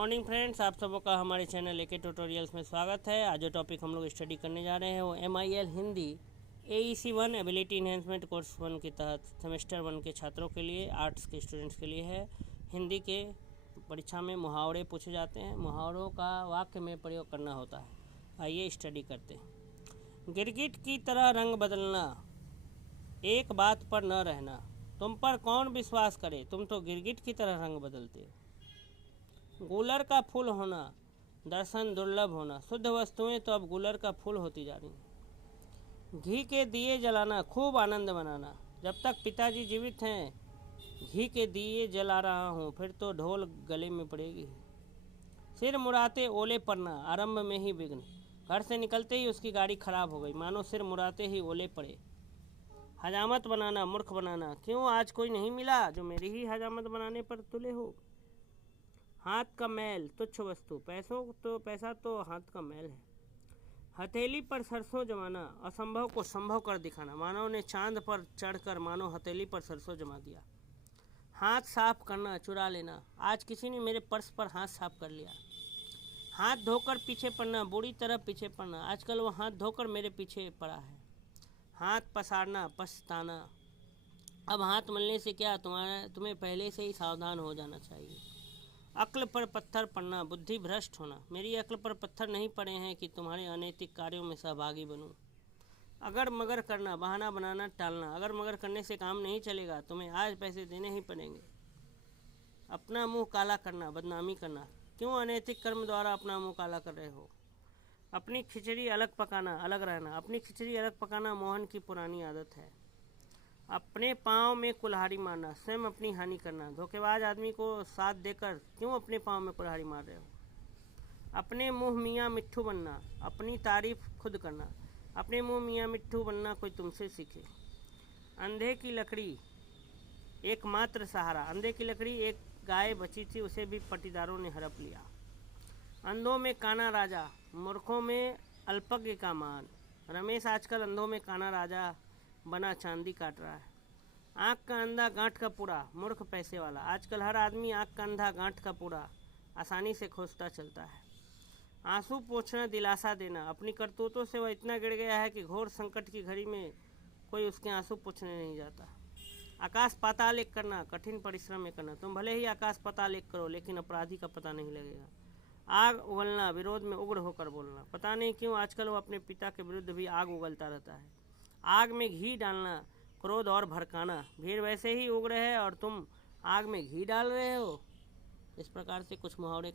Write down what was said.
Morning friends, आप सबों का हमारे चैनल एके ट्यूटोरियल्स में स्वागत है। आज जो टॉपिक हम लोग स्टडी करने जा रहे हैं वो MIL Hindi AEC 1 ability enhancement course 1 के तहत सेमेस्टर 1 के छात्रों के लिए, आर्ट्स के स्टूडेंट्स के लिए है। हिंदी के परीक्षा में मुहावरे पूछे जाते हैं, मुहावरों का वाक्य में प्रयोग करना होता है। आइए स्टडी करते हैं। गिरगिट की तरह रंग बदलना, एक बात पर न रहना, तुम पर कौन विश्वास करे, तुम तो गिरगिट की तरह रंग बदलते हो। गूलर का फूल होना, दर्शन दुर्लभ होना, शुद्ध वस्तुएं तो अब गूलर का फूल होती जा रही। घी के दिए जलाना, खूब आनंद मनाना, जब तक पिताजी जीवित हैं घी के दिए जला रहा हूँ, फिर तो ढोल गले में पड़ेगी। सिर मुड़ाते ओले पड़ना, आरंभ में ही विघ्न, घर से निकलते ही उसकी गाड़ी खराब हो गई, मानो सिर मुड़ाते ही ओले पड़े। हजामत बनाना, मूर्ख बनाना, क्यों आज कोई नहीं मिला जो मेरी ही हजामत बनाने पर तुले हो। हाथ का मैल तुच्छ वस्तु, पैसा तो हाथ का मैल है। हथेली पर सरसों जमाना, असंभव को संभव कर दिखाना, मानव ने चांद पर चढ़कर मानो हथेली पर सरसों जमा दिया। हाथ साफ करना, चुरा लेना, आज किसी ने मेरे पर्स पर हाथ साफ कर लिया। हाथ धोकर पीछे पड़ना, बुरी तरह पीछे पड़ना, आजकल वो हाथ धोकर मेरे पीछे पड़ा है। हाथ पसारना, पछताना, अब हाथ मलने से क्या, तुम्हें पहले से ही सावधान हो जाना चाहिए। अक्ल पर पत्थर पड़ना, बुद्धि भ्रष्ट होना, मेरी अक्ल पर पत्थर नहीं पड़े हैं कि तुम्हारे अनैतिक कार्यों में सहभागी बनूं। अगर मगर करना, बहाना बनाना, टालना, अगर मगर करने से काम नहीं चलेगा, तुम्हें आज पैसे देने ही पड़ेंगे। अपना मुंह काला करना, बदनामी करना, क्यों अनैतिक कर्म द्वारा अपना मुंह काला कर रहे हो। अपनी खिचड़ी अलग पकाना, अलग रहना, अपनी खिचड़ी अलग पकाना मोहन की पुरानी आदत है। अपने पाँव में कुल्हाड़ी मारना, स्वयं अपनी हानि करना, धोखेबाज आदमी को साथ देकर क्यों अपने पाँव में कुल्हाड़ी मार रहे हो। अपने मुंह मियाँ मिट्ठू बनना, अपनी तारीफ खुद करना, अपने मुंह मियाँ मिट्ठू बनना कोई तुमसे सीखे। अंधे की लकड़ी एकमात्र सहारा, अंधे की लकड़ी, एक गाय बची थी, उसे भी पटीदारों ने हड़प लिया। अंधों में काना राजा, मूर्खों में अल्पज्ञ का मान, रमेश आजकल अंधों में काना राजा बना चांदी काट रहा है। आँख का अंधा गांठ का पूरा, मूर्ख पैसे वाला, आजकल हर आदमी आँख का अंधा गांठ का पूरा आसानी से खोजता चलता है। आंसू पोंछना, दिलासा देना, अपनी करतूतों से वह इतना गिर गया है कि घोर संकट की घड़ी में कोई उसके आंसू पोंछने नहीं जाता। आकाश पाताल एक करना, कठिन परिश्रम में करना, तुम भले ही आकाश पाताल एक करो लेकिन अपराधी का पता नहीं लगेगा। आग उगलना, विरोध में उग्र होकर बोलना, पता नहीं क्यों आजकल वो अपने पिता के विरुद्ध भी आग उगलता रहता है। आग में घी डालना, क्रोध और भड़काना, भीड़ वैसे ही उग्र है और तुम आग में घी डाल रहे हो। इस प्रकार से कुछ मुहावरे